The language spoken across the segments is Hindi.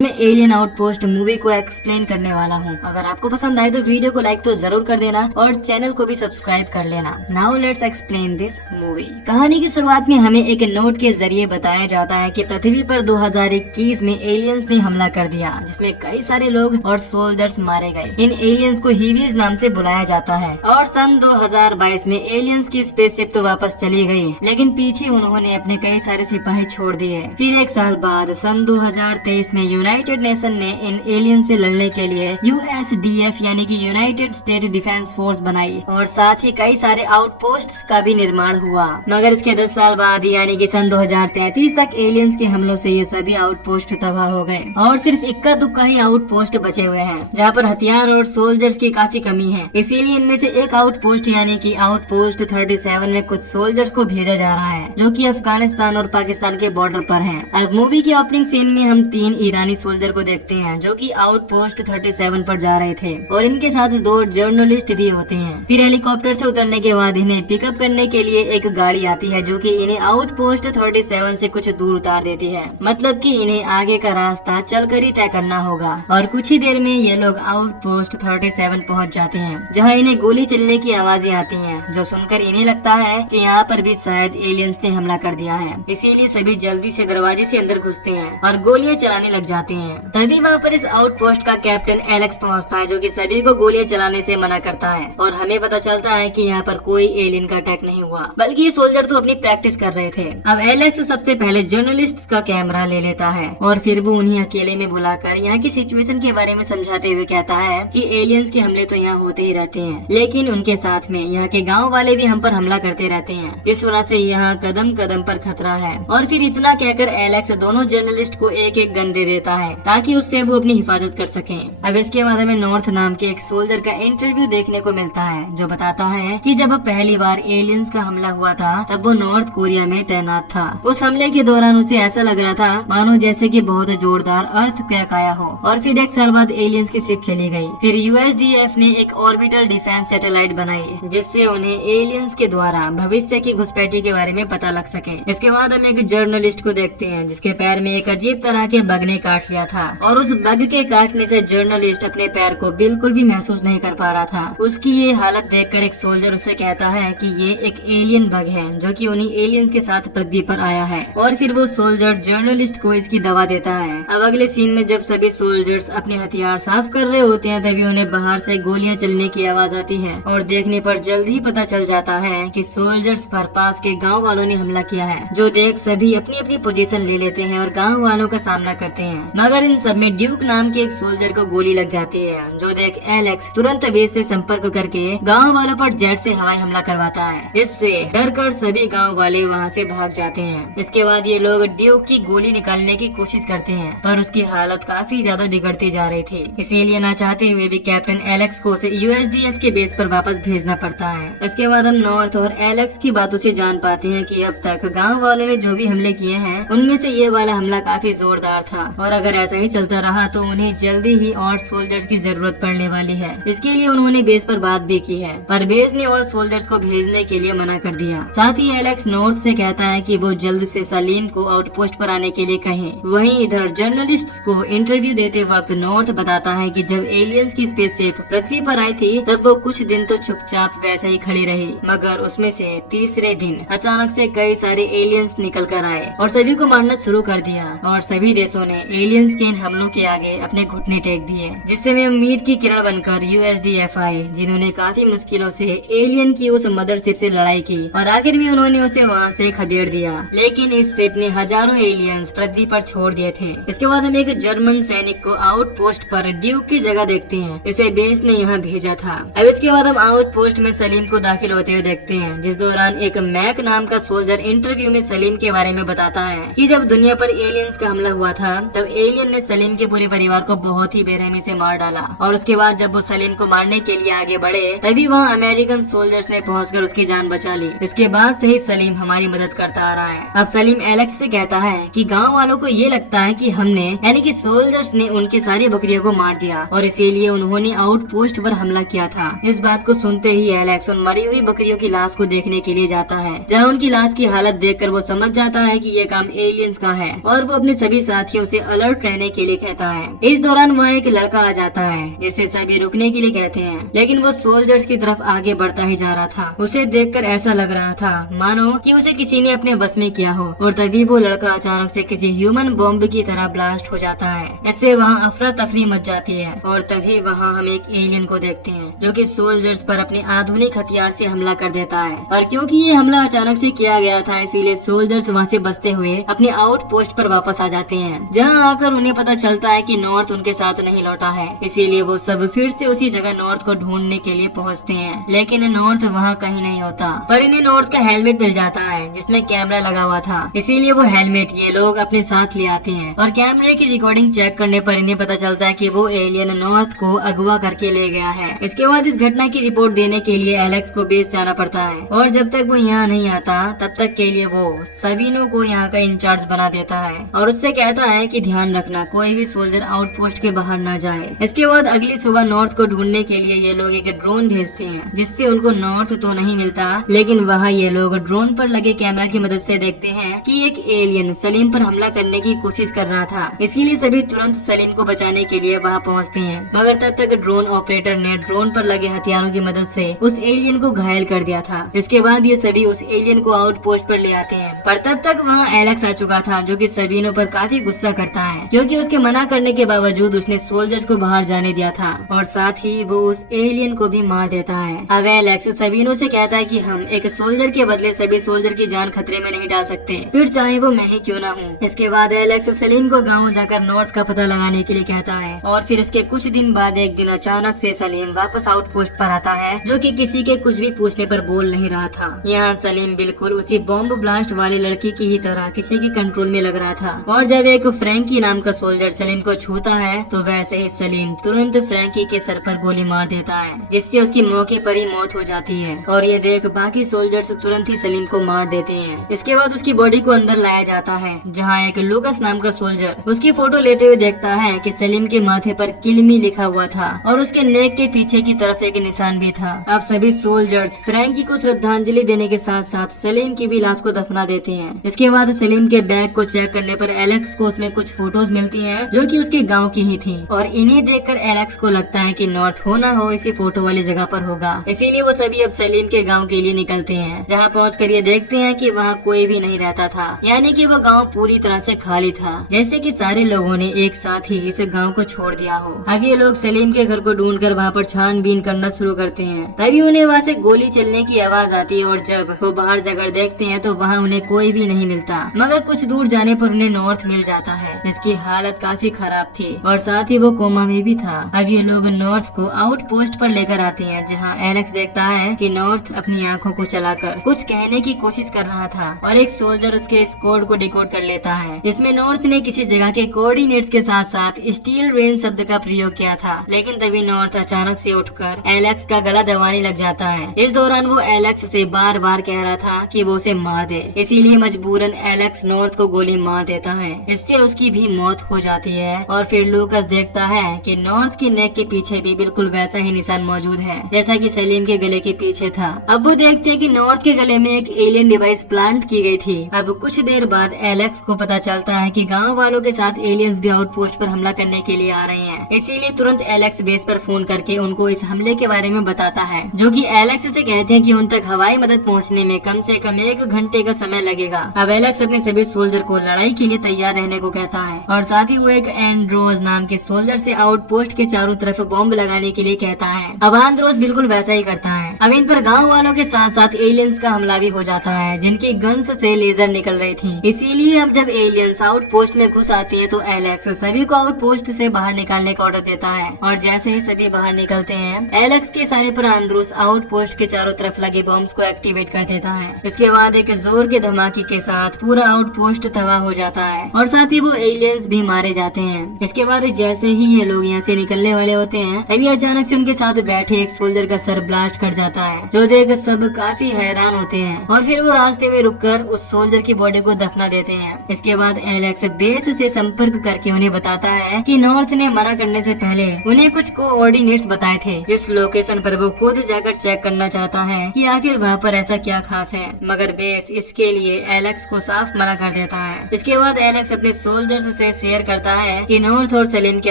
मैं एलियन आउटपोस्ट मूवी को एक्सप्लेन करने वाला हूँ। अगर आपको पसंद आए तो वीडियो को लाइक तो जरूर कर देना और चैनल को भी सब्सक्राइब कर लेना। Now let's explain this movie. कहानी की शुरुआत में हमें एक नोट के जरिए बताया जाता है कि पृथ्वी पर 2021 में एलियंस ने हमला कर दिया, जिसमें कई सारे लोग और सोल्जर्स मारे गए। इन एलियंस को हीवीज नाम से बुलाया जाता है और सन 2022 में एलियंस की स्पेसशिप तो वापस चली गई, लेकिन पीछे उन्होंने अपने कई सारे सिपाही छोड़ दिए। फिर एक साल बाद सन 2023 में यूनाइटेड नेशन ने इन एलियन से लड़ने के लिए USDF यानी कि यूनाइटेड स्टेट डिफेंस फोर्स बनाई और साथ ही कई सारे आउटपोस्ट्स का भी निर्माण हुआ। मगर इसके 10 साल बाद यानी कि सन 2033 तक एलियंस के हमलों से ये सभी आउटपोस्ट तबाह हो गए और सिर्फ इक्का दुक्का ही आउटपोस्ट बचे हुए हैं, जहाँ पर हथियार और सोल्जर्स की काफी कमी है। इसीलिए इनमें से एक आउटपोस्ट यानी कि आउटपोस्ट 37 में कुछ सोल्जर्स को भेजा जा रहा है, जो कि अफगानिस्तान और पाकिस्तान के बॉर्डर पर हैं। अब मूवी की ओपनिंग सीन में हम 3 ईरानी सोल्जर को देखते हैं जो कि आउटपोस्ट 37 पर जा रहे थे और इनके साथ 2 जर्नलिस्ट भी होते हैं। फिर हेलीकॉप्टर से उतरने के बाद इन्हें पिकअप करने के लिए एक गाड़ी आती है जो कि इन्हें आउटपोस्ट 37 से कुछ दूर उतार देती है। मतलब कि इन्हें आगे का रास्ता चलकर ही तय करना होगा और कुछ ही देर में ये लोग आउटपोस्ट 37 पहुंच जाते हैं, जहां इन्हें गोली चलने की आवाजें आती हैं, जो सुनकर इन्हें लगता है कि यहाँ पर भी शायद एलियंस ने हमला कर दिया है। इसीलिए सभी जल्दी से दरवाजे से अंदर घुसते हैं और गोलियां चलाने लग जाते हैं। तभी वहाँ पर इस आउटपोस्ट का कैप्टन एलेक्स पहुँचता है, जो कि सभी को गोलियां चलाने से मना करता है और हमें पता चलता है कि यहाँ पर कोई एलियन का अटैक नहीं हुआ, बल्कि ये सोल्जर तो अपनी प्रैक्टिस कर रहे थे। अब एलेक्स सबसे पहले जर्नलिस्ट का कैमरा ले लेता है और फिर वो उन्हें अकेले में बुलाकर यहाँ की सिचुएशन के बारे में समझाते हुए कहता है कि एलियंस के हमले तो यहाँ होते ही रहते हैं, लेकिन उनके साथ में यहाँ के गाँव वाले भी हम पर हमला करते रहते हैं। इस वजह से यहाँ कदम कदम पर खतरा है। और फिर इतना कहकर एलेक्स दोनों जर्नलिस्ट को एक एक गन दे देता है ताकि उससे वो अपनी हिफाजत कर सकें। अब इसके बाद हमें नॉर्थ नाम के एक सोल्जर का इंटरव्यू देखने को मिलता है, जो बताता है कि जब पहली बार एलियंस का हमला हुआ था तब वो नॉर्थ कोरिया में तैनात था। उस हमले के दौरान उसे ऐसा लग रहा था मानो जैसे कि बहुत जोरदार अर्थक्वेक आया हो। और फिर एक साल बाद एलियंस की शिप चली गई। फिर USDF ने एक ऑर्बिटल डिफेंस सैटेलाइट बनाई, जिससे उन्हें एलियंस के द्वारा भविष्य की घुसपैठी के बारे में पता लग सके। इसके बाद हम एक जर्नलिस्ट को देखते हैं जिसके पैर में एक अजीब तरह के बग ने काट लिया था और उस बग के काटने से जर्नलिस्ट अपने पैर को बिल्कुल भी महसूस नहीं कर पा रहा था। उसकी ये हालत देखकर एक सोल्जर उससे कहता है कि ये एक एलियन बग है जो कि उन्हीं एलियंस के साथ पृथ्वी पर आया है। और फिर वो सोल्जर जर्नलिस्ट को इसकी दवा देता है। अब अगले सीन में जब सभी सोल्जर्स अपने हथियार साफ कर रहे होते हैं, तभी उन्हें बाहर से गोलियां चलने की आवाज आती है और देखने पर जल्द ही पता चल जाता है कि सोल्जर्स पर पास के गाँव वालों ने हमला किया है, जो देख सभी अपनी अपनी पोजीशन ले लेते हैं और गाँव वालों का सामना करते हैं। मगर इन सब में ड्यूक नाम के एक सोल्जर को गोली लग जाती है, जो देख एलेक्स तुरंत बेस से संपर्क करके गांव वालों पर जेट से हवाई हमला करवाता है। इससे डरकर सभी गांव वाले वहां से भाग जाते हैं। इसके बाद ये लोग ड्यूक की गोली निकालने की कोशिश करते हैं, पर उसकी हालत काफी ज्यादा बिगड़ती जा रही थी। इसीलिए ना चाहते हुए भी कैप्टन एलेक्स को उसे USDF के बेस पर वापस भेजना पड़ता है। इसके बाद हम नॉर्थ और एलेक्स की बातों से जान पाते हैं कि अब तक गाँव वालों ने जो भी हमले किए हैं उनमें से ये वाला हमला काफी जोरदार था और अगर ऐसा ही चलता रहा तो उन्हें जल्दी ही और सोल्जर्स की जरूरत पड़ने वाली है। इसके लिए उन्होंने बेस पर बात भी की है, पर बेस ने और सोल्जर्स को भेजने के लिए मना कर दिया। साथ ही एलेक्स नॉर्थ से कहता है कि वो जल्द से सलीम को आउटपोस्ट पर आने के लिए कहें। वहीं इधर जर्नलिस्ट्स को इंटरव्यू देते वक्त नॉर्थ बताता है कि जब एलियंस की स्पेसशिप पृथ्वी पर आई थी तब वो कुछ दिन तो चुपचाप वैसे ही खड़ी रही, मगर उसमें से तीसरे दिन अचानक से कई सारे एलियंस निकल कर आए और सभी को मारना शुरू कर दिया और सभी देशों ने एलियंस के इन हमलों के आगे अपने घुटने टेक दिए, जिससे वे उम्मीद की किरण बनकर USDF आए, जिन्होंने काफी मुश्किलों से एलियन की उस मदरशिप से लड़ाई की और आखिर में उन्होंने उसे वहां से खदेड़ दिया। लेकिन इस शिप ने हजारों एलियंस पृथ्वी पर छोड़ दिए थे। इसके बाद हम एक जर्मन सैनिक को आउटपोस्ट पर ड्यूक की जगह देखते हैं। इसे बेस ने यहाँ भेजा था। अब इसके बाद हम आउटपोस्ट में सलीम को दाखिल होते हुए देखते हैं, जिस दौरान एक मैक नाम का सोल्जर इंटरव्यू में सलीम के बारे में बताता है कि जब दुनिया पर एलियंस का हमला हुआ था तब एलियन ने सलीम के पूरे परिवार को बहुत ही बेरहमी से मार डाला और उसके बाद जब वो सलीम को मारने के लिए आगे बढ़े तभी वहाँ अमेरिकन सोल्जर्स ने पहुंचकर उसकी जान बचा ली। इसके बाद से ही सलीम हमारी मदद करता आ रहा है। अब सलीम एलेक्स से कहता है कि गांव वालों को ये लगता है कि हमने यानी कि सोल्जर्स ने उनकी सारी बकरियों को मार दिया और इसीलिए उन्होंने आउटपोस्ट पर हमला किया था। इस बात को सुनते ही एलेक्स उन मरी हुई बकरियों की लाश को देखने के लिए जाता है, जहाँ उनकी लाश की हालत देखकर वो समझ जाता है कि ये काम एलियंस का है और वो अपने सभी साथियों से अलर्ट अलर्ट रहने के लिए कहता है। इस दौरान वहाँ एक लड़का आ जाता है जिसे सभी रुकने के लिए कहते हैं, लेकिन वो सोल्जर्स की तरफ आगे बढ़ता ही जा रहा था। उसे देखकर ऐसा लग रहा था मानो कि उसे किसी ने अपने बस में किया हो, और तभी वो लड़का अचानक से किसी ह्यूमन बॉम्ब की तरह ब्लास्ट हो जाता है। इससे वहाँ अफरा तफरी मच जाती है और तभी वहाँ हम एक एलियन को देखते हैं जो कि सोल्जर्स पर अपने आधुनिक हथियार से हमला कर देता है। और क्योंकि ये हमला अचानक से किया गया था, इसीलिए सोल्जर्स वहाँ से बचते हुए अपने आउटपोस्ट पर वापस आ जाते हैं, जहाँ आकर उन्हें पता चलता है कि नॉर्थ उनके साथ नहीं लौटा है। इसीलिए वो सब फिर से उसी जगह नॉर्थ को ढूंढने के लिए पहुँचते हैं, लेकिन नॉर्थ वहाँ कहीं नहीं होता। पर इन्हें नॉर्थ का हेलमेट मिल जाता है जिसमें कैमरा लगा हुआ था, इसीलिए वो हेलमेट ये लोग अपने साथ ले आते हैं। और कैमरे की रिकॉर्डिंग चेक करने पर इन्हें पता चलता है कि वो एलियन नॉर्थ को अगवा करके ले गया है। इसके बाद इस घटना की रिपोर्ट देने के लिए एलेक्स को बेस जाना पड़ता है, और जब तक वो यहाँ नहीं आता तब तक के लिए वो सबीनो को यहाँ का इंचार्ज बना देता है और उससे कहता है कि ध्यान रखना कोई भी सोल्जर आउटपोस्ट के बाहर न जाए। इसके बाद अगली सुबह नॉर्थ को ढूंढने के लिए ये लोग एक ड्रोन भेजते हैं, जिससे उनको नॉर्थ तो नहीं मिलता, लेकिन वहाँ ये लोग ड्रोन पर लगे कैमरा की मदद से देखते हैं कि एक एलियन सलीम पर हमला करने की कोशिश कर रहा था। इसीलिए सभी तुरंत सलीम को बचाने के लिए वहाँ पहुँचते हैं, मगर तब तक ड्रोन ऑपरेटर ने ड्रोन पर लगे हथियारों की मदद से उस एलियन को घायल कर दिया था। इसके बाद ये सभी उस एलियन को आउटपोस्ट पर ले आते हैं, पर तब तक वहाँ एलेक्स आ चुका था जो कि सबीनो पर काफी गुस्सा करता है, क्योंकि उसके मना करने के बावजूद उसने सोल्जर्स को बाहर जाने दिया था, और साथ ही वो उस एलियन को भी मार देता है। अब एलेक्स सबीनो से कहता है कि हम एक सोल्जर के बदले सभी सोल्जर की जान खतरे में नहीं डाल सकते, फिर चाहे वो मैं ही क्यों ना हूँ। इसके बाद एलेक्स सलीम को गाँव जाकर नॉर्थ का पता लगाने के लिए कहता है, और फिर इसके कुछ दिन बाद एक दिन अचानक से सलीम वापस आउटपोस्ट पर आता है, जो कि किसी के कुछ भी पूछने पर बोल नहीं रहा था। यहाँ सलीम बिल्कुल उसी बॉम्ब ब्लास्ट वाली लड़की की ही तरह किसी के कंट्रोल में लग रहा था, और जब एक फ्रैंकी नाम का सोल्जर सलीम को छूता है तो वैसे ही सलीम तुरंत फ्रैंकी के सर पर गोली मार देता है, जिससे उसकी मौके पर ही मौत हो जाती है। और ये देख बाकी सोल्जर्स तुरंत ही सलीम को मार देते हैं। इसके बाद उसकी बॉडी को अंदर लाया जाता है, जहाँ एक लूकस नाम का सोल्जर उसकी फोटो लेते हुए देखता है कि सलीम के माथे पर किल मी लिखा हुआ था, और उसके नेक के पीछे की तरफ एक निशान भी था। अब सभी सोल्जर्स फ्रैंकी को श्रद्धांजलि देने के साथ साथ सलीम की भी लाश को दफना देते हैं। इसके बाद सलीम के बैग को चेक करने पर एलेक्स को उसमें कुछ फोटोज मिलती हैं जो कि उसके गांव की ही थी, और इन्हें देखकर एलेक्स को लगता है कि नॉर्थ हो ना हो इसी फोटो वाली जगह पर होगा। इसीलिए वो सभी अब सलीम के गांव के लिए निकलते हैं, जहां पहुंचकर ये देखते हैं कि वहां कोई भी नहीं रहता था, यानी कि वो गांव पूरी तरह से खाली था, जैसे कि सारे लोगों ने एक साथ ही इस गांव को छोड़ दिया हो। अब ये लोग सलीम के घर को ढूंढकर वहाँ पर छानबीन करना शुरू करते हैं। तभी उन्हें वहाँ से गोली चलने की आवाज आती है, और जब वो बाहर जाकर देखते हैं तो वहाँ उन्हें कोई भी नहीं मिलता, मगर कुछ दूर जाने पर उन्हें नॉर्थ मिल जाता है, जिसकी हालत काफी खराब थी और साथ ही वो कोमा में भी था। अब ये लोग नॉर्थ को आउटपोस्ट पर लेकर आते हैं, जहाँ एलेक्स देखता है कि नॉर्थ अपनी आंखों को चलाकर कुछ कहने की कोशिश कर रहा था, और एक सोल्जर उसके इस कोड को डिकोड कर लेता है। इसमें नॉर्थ ने किसी जगह के कोऑर्डिनेट्स के साथ साथ स्टील रेन शब्द का प्रयोग किया था, लेकिन तभी नॉर्थ अचानक से उठकर एलेक्स का गला दबाने लग जाता है। इस दौरान वो एलेक्स से बार बार कह रहा था कि वो उसे मार दे, इसीलिए मजबूरन एलेक्स नॉर्थ को गोली मार देता है। इससे उसकी भी मौत हो जाती है, और फिर लूकस देखता है कि नॉर्थ की नेक के पीछे भी बिल्कुल वैसा ही निशान मौजूद है जैसा कि सलीम के गले के पीछे था। अब वो देखते हैं कि नॉर्थ के गले में एक एलियन डिवाइस प्लांट की गई थी। अब कुछ देर बाद एलेक्स को पता चलता है कि गांव वालों के साथ एलियंस भी आउटपोस्ट पर हमला करने के लिए आ रहे हैं, इसीलिए तुरंत एलेक्स बेस पर फोन करके उनको इस हमले के बारे में बताता है, जो कि एलेक्स से कहते हैं कि उन तक हवाई मदद पहुंचने में कम से कम 1 घंटे का समय लगेगा। अब एलेक्स अपने सभी सोल्जर को लड़ाई के लिए तैयार रहने को कहता है, और साथ ही वो एक एंड्रोज नाम के सोल्जर से आउटपोस्ट के चारों तरफ बॉम्ब लगाने के लिए कहता है। अब एंड्रोज बिल्कुल वैसा ही करता है। अब इन पर गाँव वालों के साथ साथ एलियंस का हमला भी हो जाता है, जिनकी गन्स से लेजर निकल रही थी। इसीलिए अब जब एलियंस आउटपोस्ट में घुस आती है तो एलेक्स सभी को आउटपोस्ट से बाहर निकालने का ऑर्डर देता है, और जैसे ही सभी बाहर निकलते हैं एलेक्स के सारे पर एंड्रोस आउटपोस्ट के चारों तरफ लगे बॉम्ब्स को एक्टिवेट कर देता है। इसके बाद एक जोर के धमाके के साथ पूरा आउटपोस्ट तबाह हो जाता है, और साथ ही वो एलियंस भी मारे जाते हैं। इसके बाद जैसे ही ये लोग यहाँ से निकलने वाले होते हैं तभी अचानक से उनके साथ बैठे एक सोल्जर का सर ब्लास्ट कर जाता है, जो देख सब काफी हैरान होते हैं, और फिर वो रास्ते में रुककर उस सोल्जर की बॉडी को दफना देते हैं। इसके बाद एलेक्स बेस से संपर्क करके उन्हें बताता है कि नॉर्थ ने मना करने से पहले उन्हें कुछ कोऑर्डिनेट्स बताए थे, जिस लोकेशन पर वो खुद जाकर चेक करना चाहता है कि आखिर वहाँ पर ऐसा क्या खास है, मगर बेस इसके लिए एलेक्स को साफ मना कर देता है। इसके बाद एलेक्स अपने सोल्जर्स से शेयर करता है कि नॉर्थ और सलीम के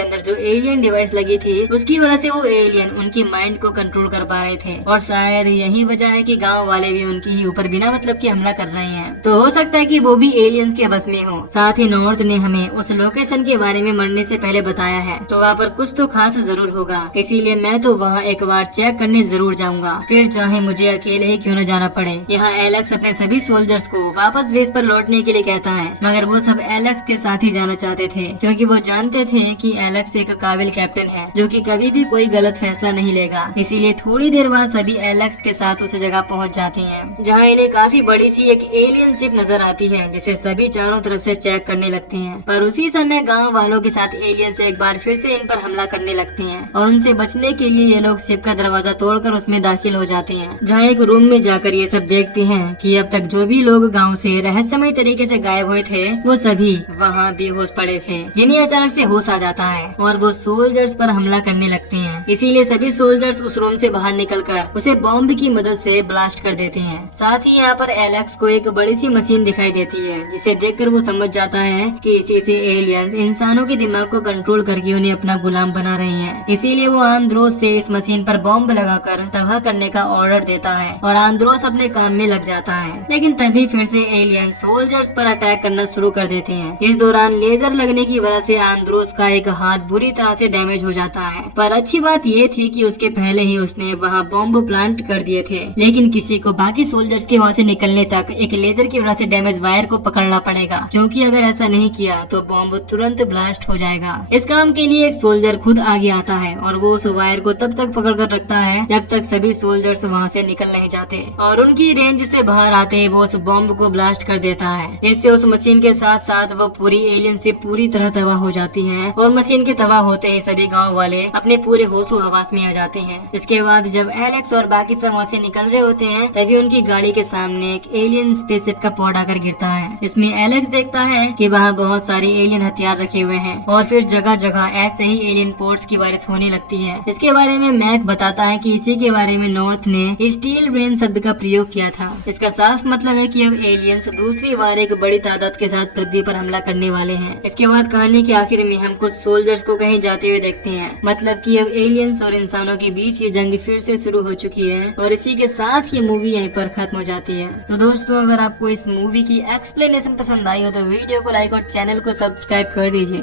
अंदर जो एलियन डिवाइस लगी थी उसकी वजह से वो एलियन उनकी माइंड को कंट्रोल कर पा रहे थे और शायद यही वजह है कि गांव वाले भी उनकी ही ऊपर बिना मतलब के हमला कर रहे हैं। तो हो सकता है कि वो भी एलियंस के बस में हो। साथ ही नॉर्थ ने हमें उस लोकेशन के बारे में मरने से पहले बताया है, तो वहाँ पर कुछ तो खास जरूर होगा, इसीलिए मैं तो वहाँ एक बार चेक करने जरूर जाऊंगा, फिर चाहे मुझे अकेले ही क्यों न जाना पड़े। यहाँ एलेक्स अपने सभी सोल्जर्स को वापस बेस पर लौटने के लिए कहता है, मगर वो सब एलेक्स के साथ ही जाना चाहते थे क्योंकि वो जानते थे कि एलेक्स एक काबिल कैप्टन है जो कि कभी भी कोई गलत फैसला नहीं लेगा। इसीलिए थोड़ी देर बाद सभी एलेक्स के साथ उस जगह पहुंच जाते हैं जहां इन्हें काफी बड़ी सी एक एलियन शिप नजर आती है जिसे सभी चारों तरफ से चेक करने लगते हैं। पर उसी समय गांव वालों के साथ एलियन से एक बार फिर से इन पर हमला करने लगते हैं और उनसे बचने के लिए ये लोग शिप का दरवाजा तोड़कर उसमें दाखिल हो जाते हैं, जहाँ एक रूम में जाकर ये सब देखते हैं कि अब तक जो भी लोग गाँव से रहस्यमय तरीके से गायब हुए थे वो सभी वहाँ बेहोश पड़े थे, जिन्हें अचानक से होश आ जाता है और वो सोल्जर्स पर हमला करने लगते हैं। इसीलिए सभी सोल्जर्स उस रूम से बाहर निकलकर उसे बॉम्ब की मदद से ब्लास्ट कर देते हैं। साथ ही यहाँ पर एलेक्स को एक बड़ी सी मशीन दिखाई देती है जिसे देखकर वो समझ जाता है कि इसी से एलियंस इंसानों के दिमाग को कंट्रोल करके उन्हें अपना गुलाम बना रहे हैं। इसीलिए वो आंद्रोस से इस मशीन पर बॉम्ब लगाकर तबाह करने का ऑर्डर देता है और आंद्रोस अपने काम में लग जाता है। लेकिन तभी फिर से एलियंस सोल्जर्स पर अटैक करना शुरू कर देते हैं। इस दौरान लेजर लगने की वजह से आंद्रोस का एक हाथ बुरी तरह से डैमेज हो जाता है, पर अच्छी बात ये थी कि उसके पहले ही उसने वहाँ बॉम्ब प्लांट कर दिए थे। लेकिन किसी को बाकी सोल्जर्स के वहाँ से निकलने तक एक लेजर की वजह से डैमेज वायर को पकड़ना पड़ेगा, क्योंकि अगर ऐसा नहीं किया तो बॉम्ब तुरंत ब्लास्ट हो जाएगा। इस काम के लिए एक सोल्जर खुद आगे आता है और वो उस वायर को तब तक पकड़ कर रखता है जब तक सभी सोल्जर्स वहाँ से निकल नहीं जाते और उनकी रेंज से बाहर आते ही वो उस बॉम्ब को ब्लास्ट कर देता है। इससे उस मशीन के साथ साथ वो पूरी एलियन से पूरी तरह तबाह हो जाती है और मशीन के तबाह होते ही सभी गाँव वाले अपने पूरे होशो हवास में आ जाते हैं। इसके बाद जब एलेक्स और बाकी सब वहाँ से निकल रहे होते हैं तभी उनकी गाड़ी के सामने एक एलियन स्पेसशिप का पॉड आकर गिरता है। इसमें एलेक्स देखता है कि वहाँ बहुत सारे एलियन हथियार रखे हुए हैं और फिर जगह जगह ऐसे ही एलियन पोर्ट्स की बारिश होने लगती है। इसके बारे में मैक बताता है कि इसी के बारे में नॉर्थ ने स्टील ब्रेन शब्द का प्रयोग किया था। इसका साफ मतलब है कि अब एलियंस दूसरी बार एक बड़ी तादाद के साथ पृथ्वी पर हमला करने वाले हैं। इसके बाद कहानी के आखिर में हम कुछ सोल्जर्स को कहीं जाते हुए देखते हैं, मतलब कि अब एलियंस और इंसानों के बीच ये जंग फिर से शुरू हो चुकी है और इसी के साथ ये मूवी यहीं पर खत्म हो जाती है। तो दोस्तों, अगर आपको इस मूवी की एक्सप्लेनेशन पसंद आई हो तो वीडियो को लाइक और चैनल को सब्सक्राइब कर दीजिए।